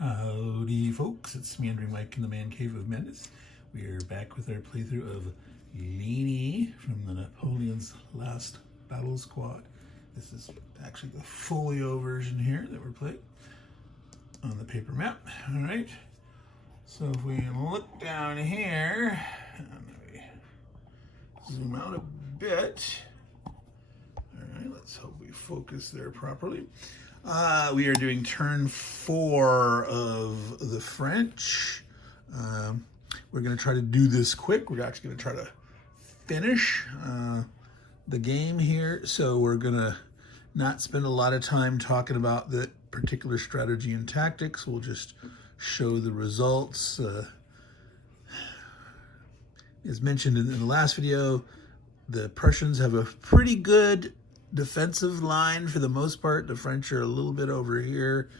Howdy folks, it's Meandering Mike in the Man Cave of Madness. We are back with our playthrough of Ligny from the Napoleon's Last Battle Squad. This is actually the folio version here that we're playing on the paper map. Alright, so if we look down here, we zoom out a bit. Alright, let's hope we focus there properly. We are doing turn 4 of the French. We're going to try to do this quick. We're actually going to try to finish the game here. So we're going to not spend a lot of time talking about the particular strategy and tactics. We'll just show the results. As mentioned in the last video, the Prussians have a pretty good defensive line for the most part. The French are a little bit over here.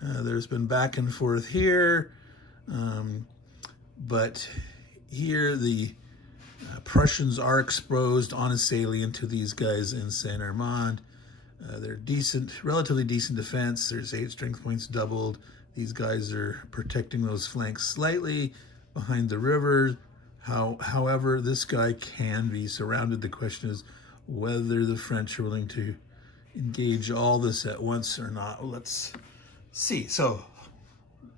There's been back and forth here. But here the Prussians are exposed on a salient to these guys in Saint Armand. They're decent, relatively decent defense. There's 8 strength points doubled. These guys are protecting those flanks slightly behind the river. However, this guy can be surrounded. The question is whether the French are willing to engage all this at once or not. Let's see. So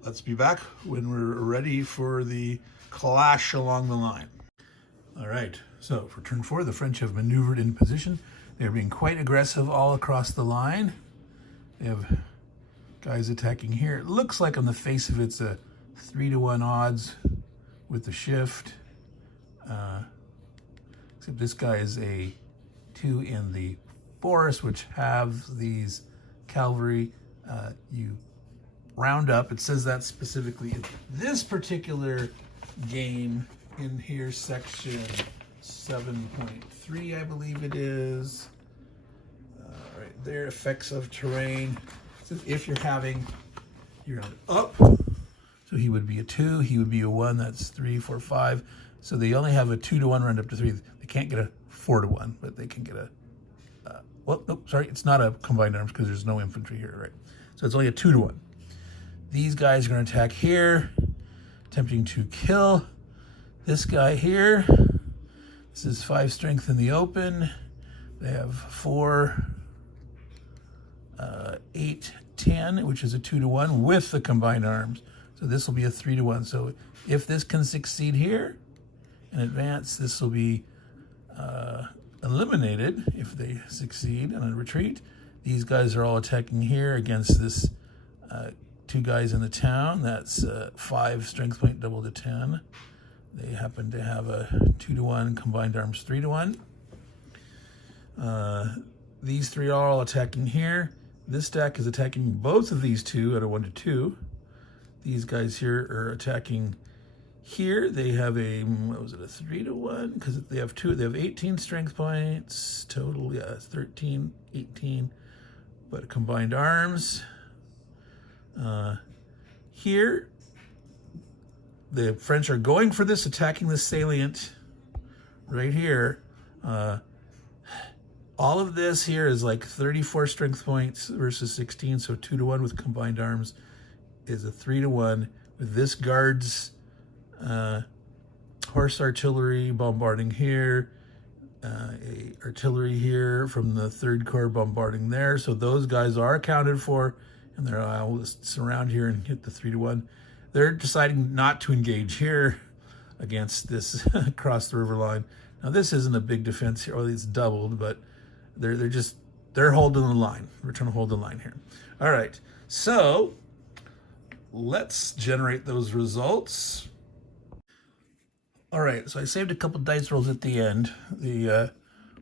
let's be back when we're ready for the clash along the line. All right, so for turn 4, the French have maneuvered in position. They're being quite aggressive all across the line. They have guys attacking here. It looks like on the face of it's a 3-to-1 odds with the shift. Except this guy is a 2 in the forest, which have these cavalry. You round up. It says that specifically in this particular game in here, section 7.3, I believe it is. Right there, effects of terrain. It says if you're having your up, so he would be a 2, he would be a 1. That's 3, 4, 5. So they only have a 2-to-1 round up to 3. They can't get a 4-to-1, but they can get a, well, nope, sorry, it's not a combined arms because there's no infantry here, right? So it's only a 2-to-1. These guys are going to attack here, attempting to kill this guy here. This is 5 strength in the open. They have 4, 8, 10, which is a 2-to-1 with the combined arms. So this will be a 3-to-1. So if this can succeed here and advance, this will be eliminated if they succeed on a retreat. These guys are all attacking here against this 2 guys in the town. That's 5 strength point double to 10. They happen to have a 2-to-1 combined arms 3-to-1. These 3 are all attacking here. This stack is attacking both of these 2 at a 1-to-2. These guys here are attacking here. They have a, what was it, a 3-to-1? Because they have 2, they have 18 strength points total. Yeah, 13, 18, but combined arms. Here, the French are going for this, attacking this salient right here. All of this here is like 34 strength points versus 16, so 2-to-1 with combined arms is a 3-to-1 with this guard's horse artillery bombarding here, a artillery here from the 3rd Corps bombarding there. So those guys are accounted for, and they're all just surround here and hit the 3-to-1. They're deciding not to engage here against this across the river line. Now this isn't a big defense here, well, it's doubled, but they're holding the line. We're trying to hold the line here. All right, so let's generate those results. All right, so I saved a couple dice rolls at the end. The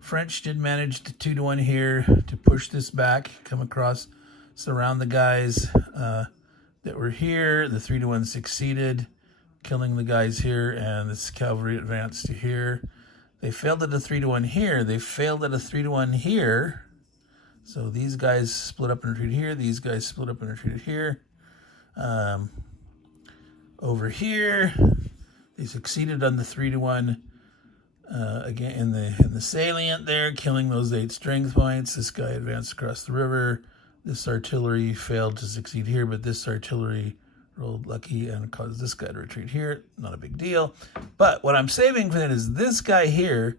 French did manage to 2-to-1 here to push this back, come across, surround the guys that were here. The 3-to-1 succeeded, killing the guys here, and this cavalry advanced to here. They failed at a 3-to-1 here. They failed at a 3-to-1 here. So these guys split up and retreated here. These guys split up and retreated here. Over here, they succeeded on the 3-to-1 again in the salient there, killing those 8 strength points. This guy advanced across the river. This artillery failed to succeed here, but this artillery rolled lucky and caused this guy to retreat here. Not a big deal. But what I'm saving for that is this guy here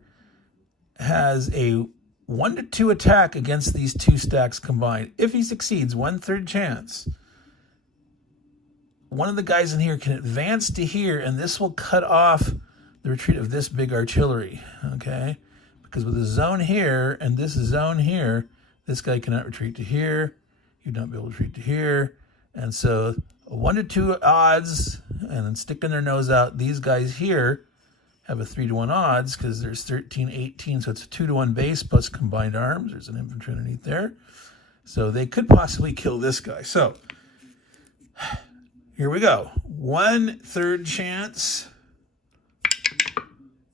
has a 1 to 2 attack against these two stacks combined. If he succeeds, 1/3 chance. One of the guys in here can advance to here, and this will cut off the retreat of this big artillery, okay? Because with the zone here and this zone here, this guy cannot retreat to here. You'd not be able to retreat to here. And so 1 to 2 odds, and then sticking their nose out, these guys here have a 3 to 1 odds because there's 13, 18, so it's a 2 to 1 base plus combined arms. There's an infantry underneath there. So they could possibly kill this guy. So here we go. 1/3 chance.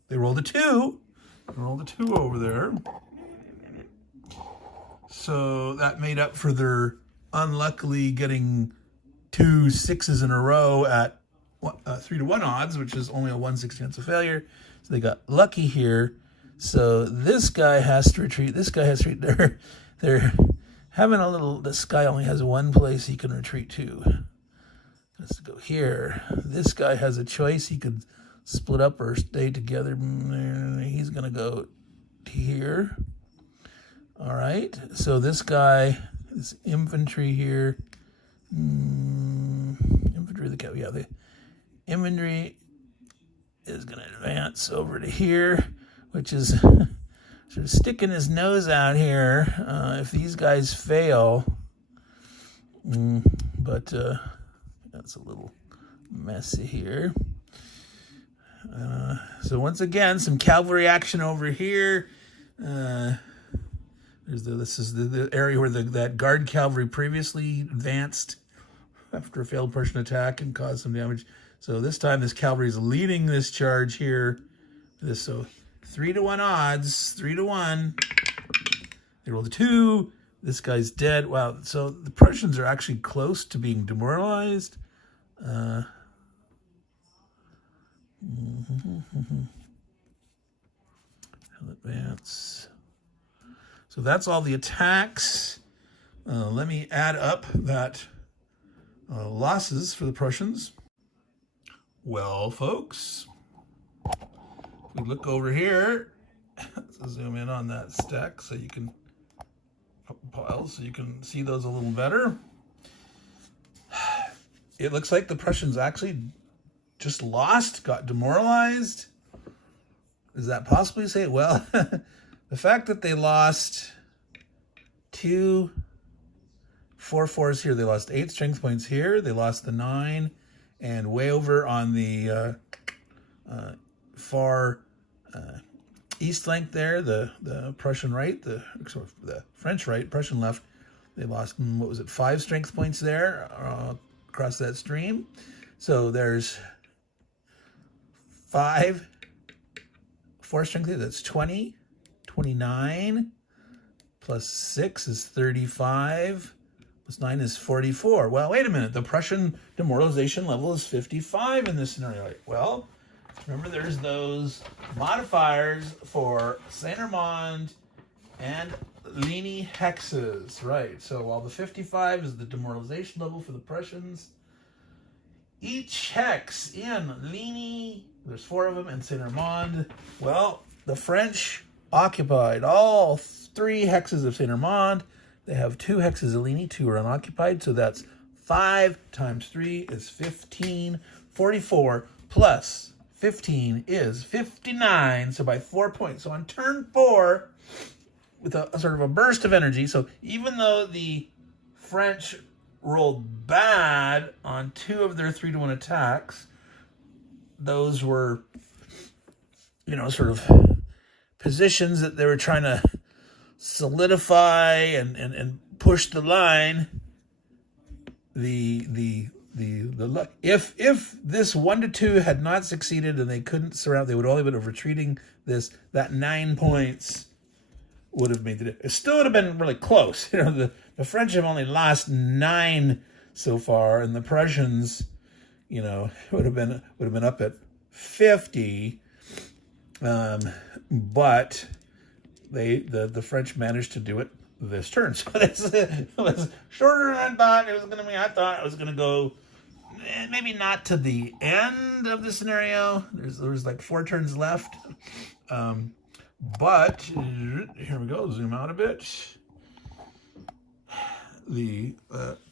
They rolled a 2. They rolled a 2 over there. So that made up for their unluckily getting 2 6s in a row at 3 to 1 odds, which is only a 1/6 chance of failure. So they got lucky here. So this guy has to retreat. This guy has to retreat. They're having a little, this guy only has one place he can retreat to. Let's go here. This guy has a choice. He could split up or stay together. He's going to go here. All right. So this guy, this infantry here, infantry, the infantry is going to advance over to here, which is sort of sticking his nose out here if these guys fail. But that's a little messy here. So once again, some cavalry action over here. This is the area where that guard cavalry previously advanced after a failed Prussian attack and caused some damage. So this time, this cavalry is leading this charge here. So 3 to 1 odds, 3 to 1. They rolled a 2. This guy's dead. Wow. So the Prussians are actually close to being demoralized. Advance. So that's all the attacks. Let me add up that losses for the Prussians. Well, folks, if we look over here, let's zoom in on that stack so you can piles so you can see those a little better. It looks like the Prussians actually just lost, got demoralized. Is that possibly say? Well, the fact that they lost 2 4/4s here, they lost 8 strength points here, they lost the 9, and way over on the far east flank there, the Prussian right, the French right, Prussian left, they lost, what was it, 5 strength points there across that stream. So there's 4 strength, that's 20, 29, plus 6 is 35, plus 9 is 44. Well, wait a minute, the Prussian demoralization level is 55 in this scenario. Well, remember there's those modifiers for Saint-Armand and Ligny hexes, right? So while the 55 is the demoralization level for the Prussians, each hex in Ligny, there's 4 of them, and Saint-Armand, well, the French occupied all 3 hexes of Saint-Armand. They have 2 hexes of Ligny, 2 are unoccupied, so that's 5 times 3 is 15, 44 plus 15 is 59, so by 4 points. So on turn 4, with a sort of a burst of energy, so even though the French rolled bad on 2 of their 3 to 1 attacks, those were, sort of positions that they were trying to solidify and push the line. If this 1 to 2 had not succeeded and they couldn't surround, they would only been retreating this, that 9 points would have made the difference. It still would have been really close. The French have only lost 9 so far, and the Prussians, would have been up at 50. But the French managed to do it this turn. So this was shorter than I thought it was going to be. I thought it was going to go maybe not to the end of the scenario. There's like 4 turns left. But here we go, zoom out a bit. The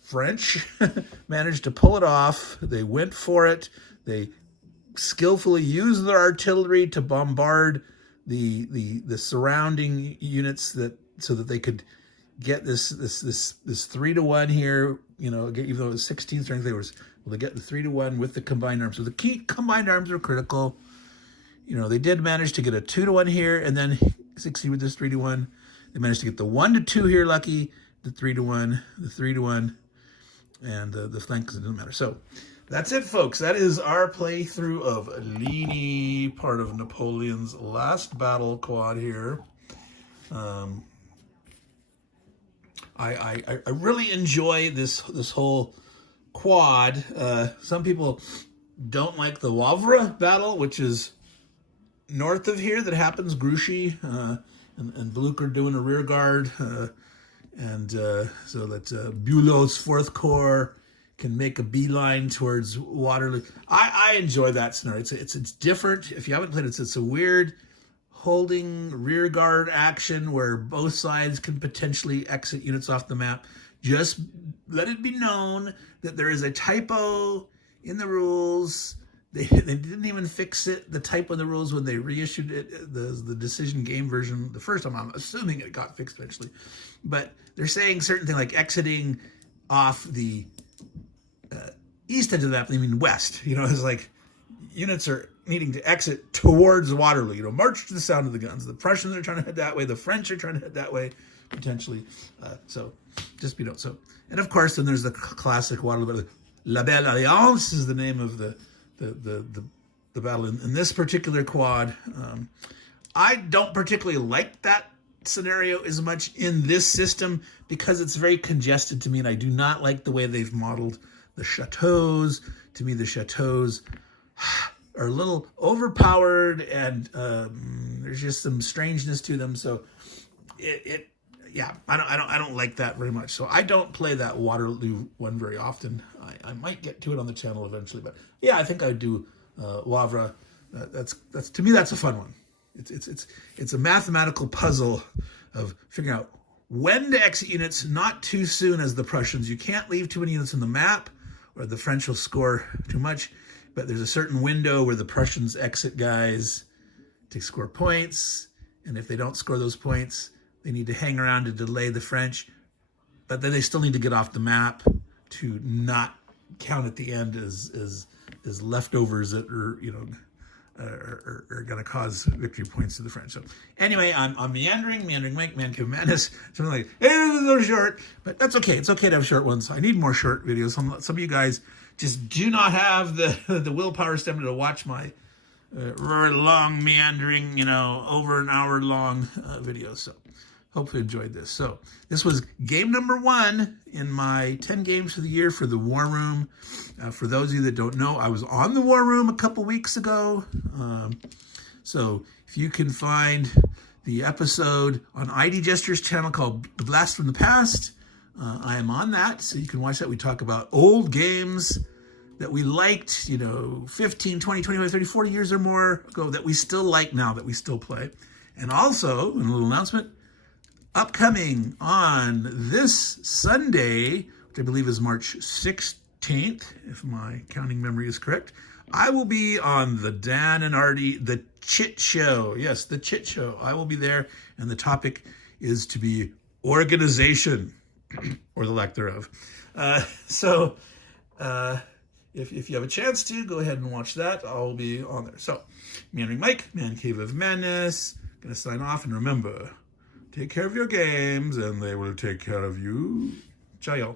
French managed to pull it off. They went for it. They skillfully used their artillery to bombard the surrounding units so that they could get this 3-to-1 here. You know, even though it was 16 strength, they were able to get the 3-to-1 with the combined arms. So the key combined arms were critical. You know, they did manage to get a 2-to-1 here, and then succeed with this 3-to-1. They managed to get the 1-to-2 here, lucky. The 3-to-1, the 3-to-1, and the flanks, it doesn't matter. So that's it, folks. That is our playthrough of Ligny, part of Napoleon's last battle quad here. I really enjoy this whole quad. Some people don't like the Wavre battle, which is north of here, that happens. Grouchy and Blucher doing a rear guard. So that Bülow's 4th Corps can make a beeline towards Waterloo. I enjoy that scenario. It's different. If you haven't played it, it's a weird holding rear guard action where both sides can potentially exit units off the map. Just let it be known that there is a typo in the rules. They didn't even fix it, the typo in the rules, when they reissued it, the decision game version the first time. I'm assuming it got fixed eventually. But they're saying certain things like exiting off the east edge of the map, they mean west. You know, it's like units are needing to exit towards Waterloo. You know, march to the sound of the guns. The Prussians are trying to head that way. The French are trying to head that way, potentially. So just, you know, so. And of course, then there's the classic Waterloo. La Belle Alliance is the name of the battle in this particular quad. I don't particularly like that scenario as much in this system because it's very congested to me, and I do not like the way they've modeled the chateaus. To me, the chateaus are a little overpowered, and there's just some strangeness to them. So yeah, I don't like that very much. So I don't play that Waterloo one very often. I might get to it on the channel eventually, but yeah, I think I do Wavre. That's to me, that's a fun one. It's a mathematical puzzle of figuring out when to exit units, not too soon as the Prussians. You can't leave too many units on the map or the French will score too much, but there's a certain window where the Prussians exit guys to score points, and if they don't score those points, they need to hang around to delay the French, but then they still need to get off the map to not count at the end as leftovers that are, you know, are going to cause victory points to the French. So anyway, I'm Meandering Mike, Man Cave Madness. Something like, hey, this is so short, but that's okay. It's okay to have short ones. I need more short videos. Some of you guys just do not have the willpower stamina to watch my very long, meandering, you know, over an hour long videos. So hopefully you enjoyed this. So this was game number 1 in my 10 games for the year for the War Room. For those of you that don't know, I was on the War Room a couple weeks ago. So if you can find the episode on ID Gesture's channel called The Blast from the Past, I am on that. So you can watch that. We talk about old games that we liked, you know, 15, 20, 25, 30, 40 years or more ago that we still like now, that we still play. And also, in a little announcement, upcoming on this Sunday, which I believe is March 16th, if my counting memory is correct, I will be on the Dan and Artie, the Chit Show. Yes, the Chit Show. I will be there, and the topic is to be organization, or the lack thereof. If you have a chance to, go ahead and watch that. I'll be on there. So, Meandering Mike, Man Cave of Madness, gonna sign off, and remember, take care of your games, and they will take care of you. Ciao.